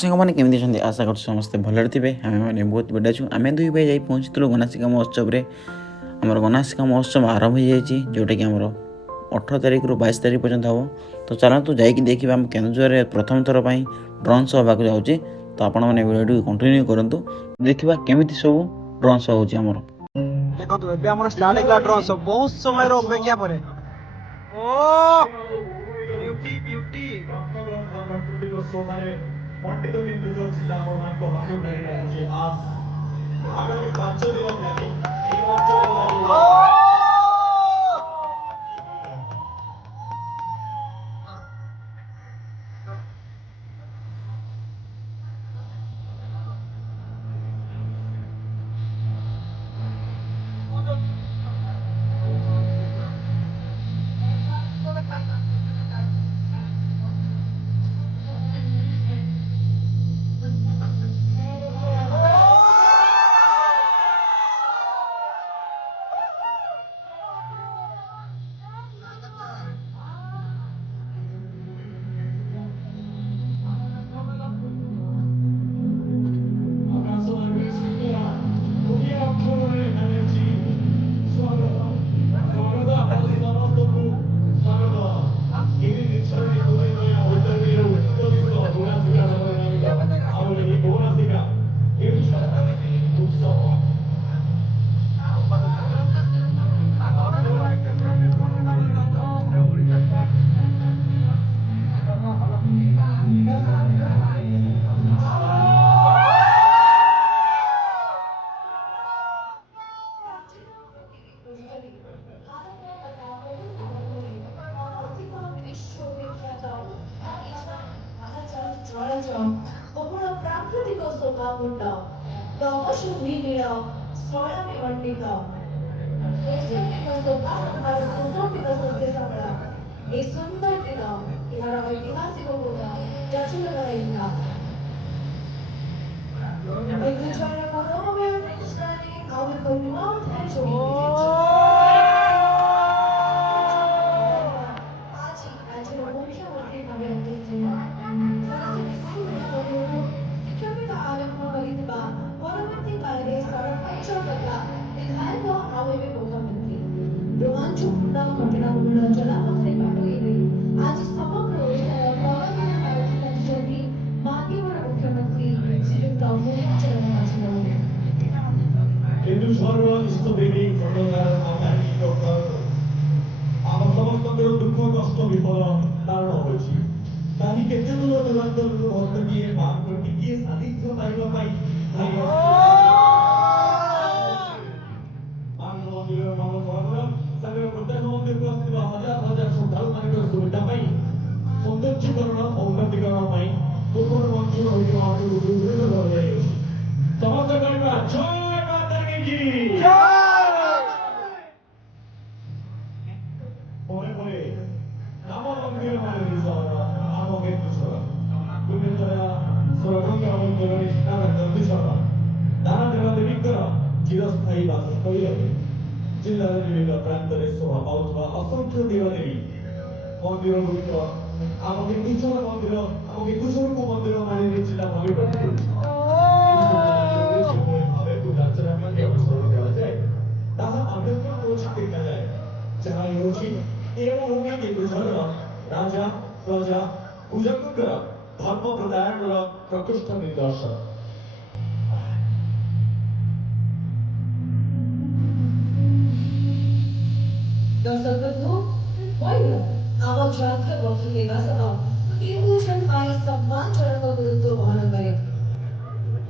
ସାଙ୍ଗମାନେ କେମିତି ଅଛନ୍ତି? ଆଶା କରୁଛୁ ସମସ୍ତେ ଭଲରେ ଥିବେ। ଆମେମାନେ ବହୁତ ବଢ଼ିଆ ଅଛୁ। ଆମେ ଦୁଇ ଭାଇ ଯାଇ ପହଞ୍ଚିଥିଲୁ ଗନାସିକା ମହୋତ୍ସବରେ। ଆମର ଗନାସିକା ମହୋତ୍ସବ ଆରମ୍ଭ ହୋଇଯାଇଛି, ଯେଉଁଟାକି ଆମର 18 ତାରିଖରୁ 22 ତାରିଖ ପର୍ଯ୍ୟନ୍ତ ହେବ। ତ ଚାଲନ୍ତୁ ଯାଇକି ଦେଖିବା। ଆମ କେନ୍ଦୁଝରରେ ପ୍ରଥମ ଥର ପାଇଁ ଡ୍ରୋନ୍ ଶୋ ହେବାକୁ ଯାଉଛି। ତ ଆପଣମାନେ ଭିଡ଼ିଓଟିକୁ କଣ୍ଟିନ୍ୟୁ କରନ୍ତୁ, ଦେଖିବା କେମିତି ସବୁ ଡ୍ରୋନ୍ ଶୋ ହେଉଛି ଆମର। ଦେଖନ୍ତୁ ଏବେ ଆମର ଷ୍ଟାର୍ଟ ହେଇଗଲା ଡ୍ରୋନ୍ ଶୋ ବହୁତ ସମୟର ଅପେକ୍ଷା ପରେ। ଓ ବିୟୁଟି ବିୟୁଟି ପଣ୍ଡିତ ବିନ୍ଦୁ ଜିଲ୍ଲାମାନଙ୍କ ପାଖରେ ଲାଗୁଛି ଆଗାମୀ 5 ଦିନ ଲାଗି ଏହି ଅଞ୍ଚଳରେ ଲାଗିବ। ବହୁଳ ପ୍ରାକୃତିକ ଶୋଭାମୁଣ୍ଡ ନବଶୋଭିନୀୟ ସ୍ଥଳ ବିମଣ୍ଡିତ ନୈସର୍ଗିକ ଶୋଭା ଆଉ ସୁଶୋଭିତ ସସ୍ୟ ଶ୍ୟାମଳ এই সুন্দর দিন এবার ঐতিহাসিক গুণ যাচিত করাইলা বেগুচর মনোময় অনুষ্ঠানে আমি কন্যাথায় ছবি আজি রাজ্যের মুখ্যমন্ত্রী ভাবে শিক্ষাবিদ আরম্ভ করিଥିବା পরবর্তী কালে ସରପଞ୍ଚ ତଥା ବିଧାୟକ ଆଉ ଏବେ ମୁଖ୍ୟମନ୍ତ୍ରୀ ରୋମାଞ୍ଚପୂର୍ଣ୍ଣ ଘଟଣାବଳୀର ଜନାପଥରେ ବାଟୋଇ ନେଇ ଆଜି ସମଗ୍ର ଓଡ଼ିଶାର ପ୍ରଗତିର ସାରଥୀ ସାଜିଛନ୍ତି ମାନ୍ୟବର ମୁଖ୍ୟମନ୍ତ୍ରୀ ଶ୍ରୀଯୁକ୍ତ ମୁରଲୀଧର ମାଝୀ ବାବୁ। କେନ୍ଦୁଝରର ଇଷ୍ଟଦେବୀ ଘଟଗାଁ ମାତାରିଣୀ ଡକ୍ଟର ଆମ ସମସ୍ତଙ୍କର ଦୁଃଖ କଷ୍ଟ ବିପଦ କାରଣ ହୋଇଛି। କାହିଁ କେତେ ଦୂର ଦୂରାନ୍ତରରୁ ଭକ୍ତଟିଏ ମାଆଙ୍କ ଟିକିଏ ସାନ୍ନିଧ୍ୟ ପାଇବା ପାଇଁ ମାଙ୍କ ମନ୍ଦିରର ନାମକରଣ ସାଙ୍ଗରେ ପ୍ରତ୍ୟେକ ମନ୍ଦିରକୁ ଆସିଥିବା ହଜାର ହଜାର ଶ୍ରଦ୍ଧାଳୁମାନଙ୍କର ସୁବିଧା ପାଇଁ ସୌନ୍ଦର୍ଯ୍ୟକରଣ ଓ ଉନ୍ନତିକରଣ ପାଇଁ ପୂର୍ବରୁ ମଞ୍ଜୁର ହୋଇଥିବା ଅର୍ଥକୁ ବୃଦ୍ଧି କରାଯାଇଛି। ସମସ୍ତେ କହିବା ଜୟ ମାତାରିଣୀ କି ପରେ ପରେ ରାମ ମନ୍ଦିର ମାଳିନୀ ସହର ଆମ କେନ୍ଦୁଝର ପୁଣ୍ୟତରା ସୁରଗଙ୍ଗା ମନ୍ଦିର ନିଷ୍ଠାର କେନ୍ଦୁଝର ଦାନ ଦେବାଦେବୀଙ୍କର ଚିରସ୍ଥାୟୀ ବାସସ୍ଥଳୀ ଅଟେ। ଜିଲ୍ଲାର ବିଭିନ୍ନ ପ୍ରାନ୍ତରେ ଶୋଭା ପାଉଥିବା ଅସଂଖ୍ୟ ଦେବାଦେବୀ ମନ୍ଦିରଗୁଡ଼ିକ ଆମ କେନ୍ଦୁଝର ମନ୍ଦିର ଆମ କେନ୍ଦୁଝରକୁ ମନ୍ଦିର ମାଳିନୀ ଜିଲ୍ଲା ଭାବେ ଗଢ଼ି ତୋଳିଛି। ଭାବେ ପୂଜାର୍ଚ୍ଚନା ପାଇଁ ଅବସର କରାଯାଏ, ତାହା ଅନ୍ୟତ୍ର କୌଣସି ଦେଖାଯାଏ। ଯାହା ହେଉଛି ଦେବଭୂମି କେନ୍ଦୁଝରର ରାଜା ପ୍ରଜା ପୂଜକଙ୍କର ଧର୍ମ ପ୍ରଦାୟନର ପ୍ରକୃଷ୍ଟ ନିଦର୍ଶନ। दर्शक बंधु ଆମ ଜାତୀୟ ପକ୍ଷୀ ହେବା ସହ କେନ୍ଦୁଝର ପାଇଁ ସମ୍ମାନଜନକ ଗୁରୁତ୍ୱ ବହନ କରେ।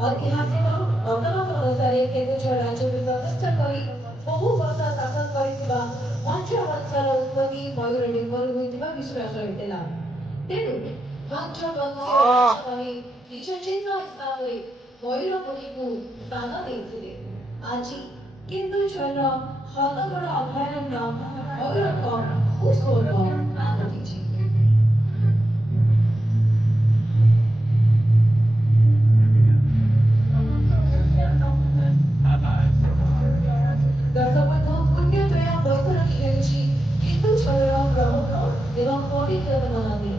ଐତିହାସିକ ମତବାଦ ଅନୁସାରେ କେନ୍ଦୁଝର ରାଜ୍ୟକୁ ପ୍ରତିଷ୍ଠା କରି ବହୁ ବର୍ଷ ଶାସନ କରିଥିବା ଭଞ୍ଜବଂଶର ଉତ୍ପତ୍ତି ମୟୂର ନିର୍ମଳ ହୋଇଥିବା ବିଶ୍ୱାସ ରହିଥିଲା। ତେଣୁ ଭଞ୍ଜବଂଶୀୟ ରାଜାମାନେ ନିଜ ଚିହ୍ନ ହିସାବରେ ମୟୂର ପକ୍ଷୀକୁ ସ୍ଥାନ ଦେଇଥିଲେ। ଆଜି କେନ୍ଦୁଝରର ହଦଗଡ଼ ଅଭୟାରଣ୍ୟ ମୟୂରଙ୍କ ଭୂସ୍ୱର୍ଗ ନାମ ଦେଇଛି। ଦର୍ଶକ ପୁଣ୍ୟତୋୟା ବୈତରଣୀ ହେଉଛି କେନ୍ଦୁଝରର ପ୍ରମୁଖ ଏବଂ ପବିତ୍ର ନଦୀ।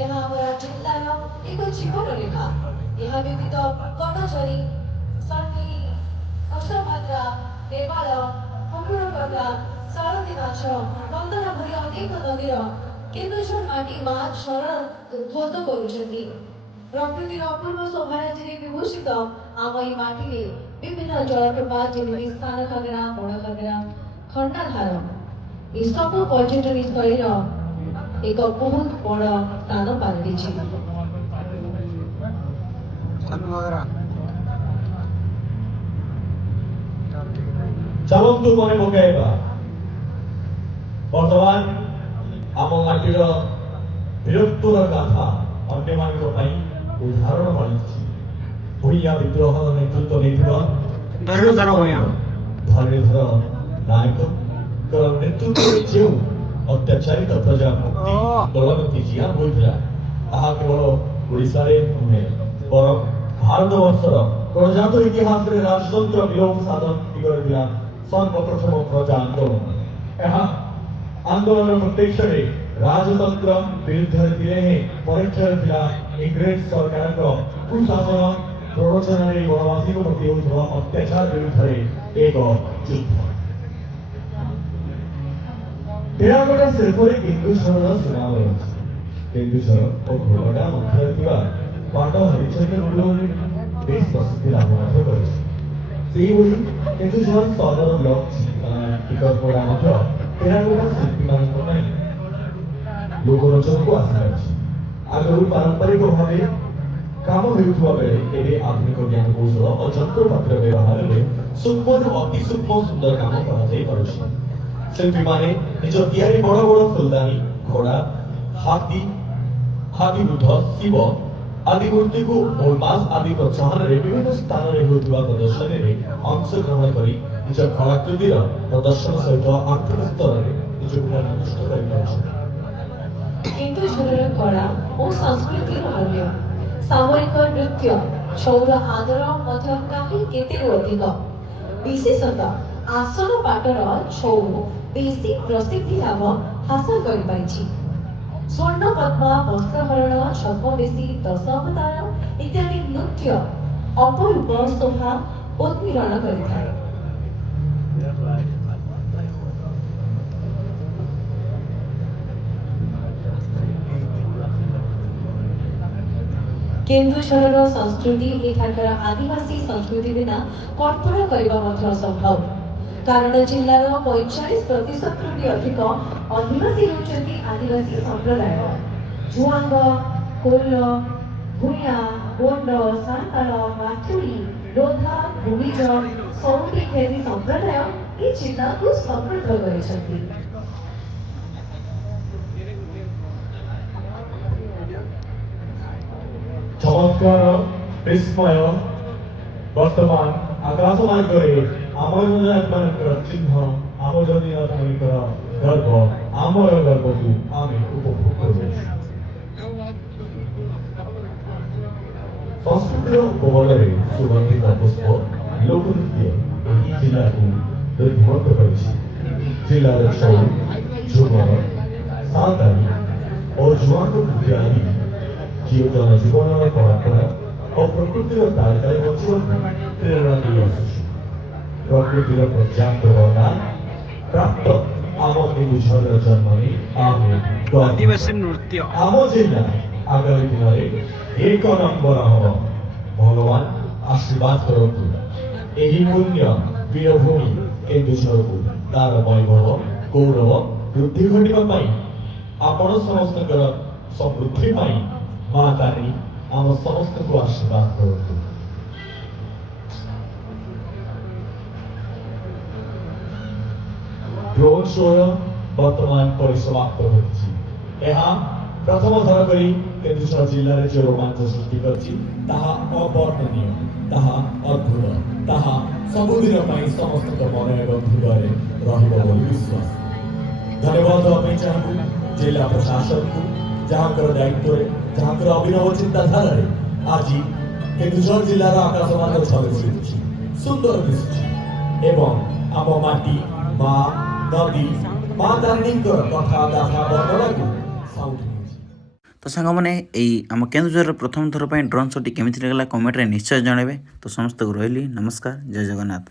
ଏହା ଆମ ଜିଲ୍ଲାର ଏକ ଜୀବନ ରେଖା। ଏହା ବ୍ୟତୀତ କଟଚରୀ ସନ୍ଧି ଅଷ୍ଟଭଦ୍ରା ନେପାଳ ଅମୃତଗଙ୍ଗା ସାରଥୀ ମାଛ ବନ୍ଦନା ଭଳି ଅନେକ ନଦୀର କେନ୍ଦୁଝର ମାଟି ମା ଶରଣ ଉଦ୍ବୋଧ କରୁଛନ୍ତି। ପ୍ରକୃତିର ଅପୂର୍ବ ଶୋଭାରାଜିରେ ବିଭୂଷିତ ଆମ ଏହି ମାଟିରେ ବିଭିନ୍ନ ଜଳପ୍ରପାତ ଯେମିତି ସ୍ଥାନ ଘାଗରା ବଡ଼ ଘାଗରା ଖଣ୍ଡାଧାର ଏସବୁ ପର୍ଯ୍ୟଟନ ସ୍ଥଳୀର ଏକ ବହୁତ ବଡ଼ ସ୍ଥାନ ପାଲଟିଛି। ଚାଲନ୍ତୁ ମନେ ପକାଇବା ବର୍ତ୍ତମାନ ଆମ ମାଟିର ବୀରତ୍ୱର ଗାଥା ଅନ୍ୟମାନଙ୍କ ପାଇଁ ଉଦାହରଣ ପାଲଟିଛି। ଭୂଇଁଆ ବିଦ୍ରୋହର ନେତୃତ୍ୱ ନେଇଥିବା ଧରଣୀଧର ଭୂଇଁଆ ଧରଣୀଧର ନାୟକଙ୍କର ନେତୃତ୍ୱରେ ଯେଉଁ ଅତ୍ୟାଚାରିତ ପ୍ରଜା ମୁକ୍ତି ଆନ୍ଦୋଳନ ଜିଆନ ହୋଇଥିଲା ତାହା କେବଳ ଓଡ଼ିଶାରେ ନୁହେଁ ବରଂ ଭାରତବର୍ଷର ପ୍ରଜାତ ଇତିହାସରେ ରାଜତନ୍ତ୍ର ବିଲୋପ ସାଧନ ଦିଗରେ ଥିଲା ସର୍ବପ୍ରଥମ ପ୍ରଜା ଆନ୍ଦୋଳନ। ଏହା ଆନ୍ଦୋଳନ ପ୍ରତ୍ୟକ୍ଷରେ ରାଜତନ୍ତ୍ର ବିରୁଦ୍ଧରେ ଥିଲେ ହେଁ ପରୋକ୍ଷରେ ଥିଲା ଇଂରେଜ ସରକାରଙ୍କ କୁଶାସନ ପ୍ରରୋଚନାରେ ଗଣବାସୀଙ୍କ ପ୍ରତି ହେଉଥିବା ଅତ୍ୟାଚାର ବିରୁଦ୍ଧରେ ଏକ ଯୁଦ୍ଧ। ଟେରାକୋଟା ଶିଳ୍ପରେ କେନ୍ଦୁଝରର ସୁନାମ ରହିଛି। କେନ୍ଦୁଝର ଓ ଘୋଡ଼ଗା ମଧ୍ୟରେ ଥିବା ପାଟ ହରିଚନ୍ଦ୍ର ମଣ୍ଡଳରେ ବେଶ ପ୍ରସିଦ୍ଧି ଲାଭ ମଧ୍ୟ କରିଛି। ସେହିଭଳି କେନ୍ଦୁଝର ସଦର ବ୍ଲକ ଟିକରପଡ଼ା ମଧ୍ୟ ଟେରାକୋଟା ଶିଳ୍ପୀମାନଙ୍କ ପାଇଁ ଲୋକଲୋଚନକୁ ଆସିପାରିଛି। ଆଗରୁ ପାରମ୍ପରିକ ଭାବେ କାମ ହେଉଥିବା ବେଳେ ଏବେ ଆଧୁନିକ ଜ୍ଞାନ କୌଶଳ ଓ ଯନ୍ତ୍ରପାତିର ବ୍ୟବହାରରେ ସୂକ୍ଷ୍ମରୁ ଅତି ସୂକ୍ଷ୍ମ ସୁନ୍ଦର କାମ କରାଯାଇ ପାରୁଛି। ଶିଳ୍ପୀମାନେ ନିଜ ତିଆରି ବଡ଼ ବଡ଼ ଫୁଲଦାନୀ ଘୋଡ଼ା ହାତୀ ବୁଦ୍ଧ ଶିବ ଆଦି ମୂର୍ତ୍ତିକୁ ମୋଲମାସ ଆଦି ପ୍ରୋତ୍ସାହନରେ ବିଭିନ୍ନ ସ୍ଥାନରେ ହେଉଥିବା ପ୍ରଦର୍ଶନୀରେ ଅଂଶଗ୍ରହଣ କରି ନିଜ କଳାକୃତିର ପ୍ରଦର୍ଶନ ସହିତ ଆର୍ଥିକ ସ୍ତରରେ ନିଜକୁ ପରିପୁଷ୍ଟ କରିପାରୁଛନ୍ତି। କେନ୍ଦୁଝରର କଳା ଓ ସଂସ୍କୃତିର ମୂଲ୍ୟ ସାମରିକ ନୃତ୍ୟ ଛଉର ଆଦର ମଧ୍ୟ କାହିଁ କେତେରୁ ଅଧିକ ବିଶେଷତଃ ଆସନ ପାଟର ଛଉ ବେଶୀ ପ୍ରସିଦ୍ଧି ଲାଭ ହାସଲ କରିପାରିଛି। ସ୍ୱର୍ଣ୍ଣ ପଦ୍ମା ବସ୍ତ୍ରହରଣ ଛଦ୍ମବେଶୀ ଦଶ ଅବତାର ଇତ୍ୟାଦି ନୃତ୍ୟ ଅପରୂପ ଶୋଭା ଉନ୍ମୀଳନ କରିଥାଏ। କେନ୍ଦୁଝରର ସଂସ୍କୃତି ଏଠାକାର ଆଦିବାସୀ ସଂସ୍କୃତି ବିନା କଳ୍ପନା କରିବା ମଧ୍ୟ ଅସମ୍ଭବ। କାରଣ ଜିଲ୍ଲାର 45% ବି ଅଧିକ ଅଧିବାସୀ ହେଉଛନ୍ତି ଆଦିବାସୀ ସମ୍ପ୍ରଦାୟ। ଜୁଆଙ୍ଗ କୋଲ ଭୂଇଁଆ ଗୋଣ୍ଡ ସାନ୍ତାଳ ମାଥୁରୀ ଲୋଧା ଭୂମିଜ ସଉଟି ଇତ୍ୟାଦି ସମ୍ପ୍ରଦାୟ ଏ ଜିଲ୍ଲାକୁ ସମୃଦ୍ଧ କରିଛନ୍ତି। ଚମତ୍କାର ବିସ୍ମୟ ବର୍ତ୍ତମାନ ଆକାଶ ମାର୍ଗରେ ଆମମାନଙ୍କର ଚିହ୍ନ ଆମମାନଙ୍କର ଗର୍ବ ଆମର ଗର୍ବକୁ ଆମେ ଉପଭୋଗ କରୁଛୁ। ସଂସ୍କୃତିର ଉପବଳରେ ସୁଗନ୍ଧିତ ପୁଷ୍ପ ଲୋକନୃତ୍ୟ ଏହି ଜିଲ୍ଲାକୁ ଋଦ୍ଧିମନ୍ତ କରିଛି। ଜିଲ୍ଲାର ଛଉ ଝୁମର ସାନ୍ତାଳୀ ଓ ଜୁଆଙ୍କ ନୃତ୍ୟ ଆଦି ଝିଅ ଜନଜୀବନର ପରମ୍ପରା ଓ ପ୍ରକୃତିର ତାଳିକାରେ ବଞ୍ଚିବାକୁ ପ୍ରେରଣା ଦେଇ ଆସୁଛି। ପ୍ରକୃତିର ପର୍ଯ୍ୟାପ୍ତ ବର୍ଣ୍ଣନା ପ୍ରାପ୍ତ ଆମ କେନ୍ଦୁଝରର ଜନ୍ମ ନେଇ ଆମେ ଆଦିବାସୀ ନୃତ୍ୟ ଆମ ଜିଲ୍ଲା ଆଗାମୀ ଦିନରେ ଏକ ନମ୍ବର ହବ। ଭଗବାନ ଆଶୀର୍ବାଦ କରନ୍ତୁ ଏହି ପୁଣ୍ୟ ବୀରଭୂମି କେନ୍ଦୁଝରକୁ ତାର ବୈଭବ ଗୌରବ ବୃଦ୍ଧି ଘଟିବା ପାଇଁ ଆପଣ ସମସ୍ତଙ୍କର ସମୃଦ୍ଧି ପାଇଁ ମା ତାରିଣୀ ଆମ ସମସ୍ତଙ୍କୁ ଆଶୀର୍ବାଦ କରନ୍ତୁ। ଡ୍ରୋନ୍ ଶୋର ବର୍ତ୍ତମାନ ପରିସମାପ୍ତ ହୋଇଛି। ଏହା ପ୍ରଥମ ଥର କରି କେନ୍ଦୁଝର ଜିଲ୍ଲାରେ ଯେଉଁ ରୋମାଞ୍ଚ ସୃଷ୍ଟି କରିଛି ତାହା ଅବର୍ଣ୍ଣନୀୟ, ତାହା ଅଦ୍ଭୁତ, ତାହା ସବୁଦିନ ପାଇଁ ସମସ୍ତଙ୍କ ମନ ଏବଂ ହୃଦୟରେ ରହିବ ବୋଲି ବିଶ୍ୱାସ। ଧନ୍ୟବାଦ ଦେବା ପାଇଁ ଚାହିଁବୁ ଜିଲ୍ଲା ପ୍ରଶାସନକୁ ଯାହାଙ୍କର ଦାୟିତ୍ୱରେ ଯାହାଙ୍କର ଅଭିନବ ଚିନ୍ତାଧାରାରେ ଆଜି କେନ୍ଦୁଝର ଜିଲ୍ଲାର ଆକାଶ ମାର୍ଗ ଝଲସୁଛି ସୁନ୍ଦର ଦିଶୁଛି ଏବଂ ଆମ ମାଟି ମା ନଦୀ ମା ତାରିଣୀଙ୍କର କଥା ଗାଥା ବର୍ଣ୍ଣନାକୁ ସାଉଁଟି ନେଉଛି। ତ ସାଙ୍ଗମାନେ ଏଇ ଆମ କେନ୍ଦୁଝରର ପ୍ରଥମ ଥର ପାଇଁ ଡ୍ରୋନ୍ ଶୋଟି କେମିତି ଲାଗିଲା କମେଣ୍ଟରେ ନିଶ୍ଚୟ ଜଣାଇବେ। ତ ସମସ୍ତଙ୍କୁ ରହିଲି ନମସ୍କାର, ଜୟ ଜଗନ୍ନାଥ।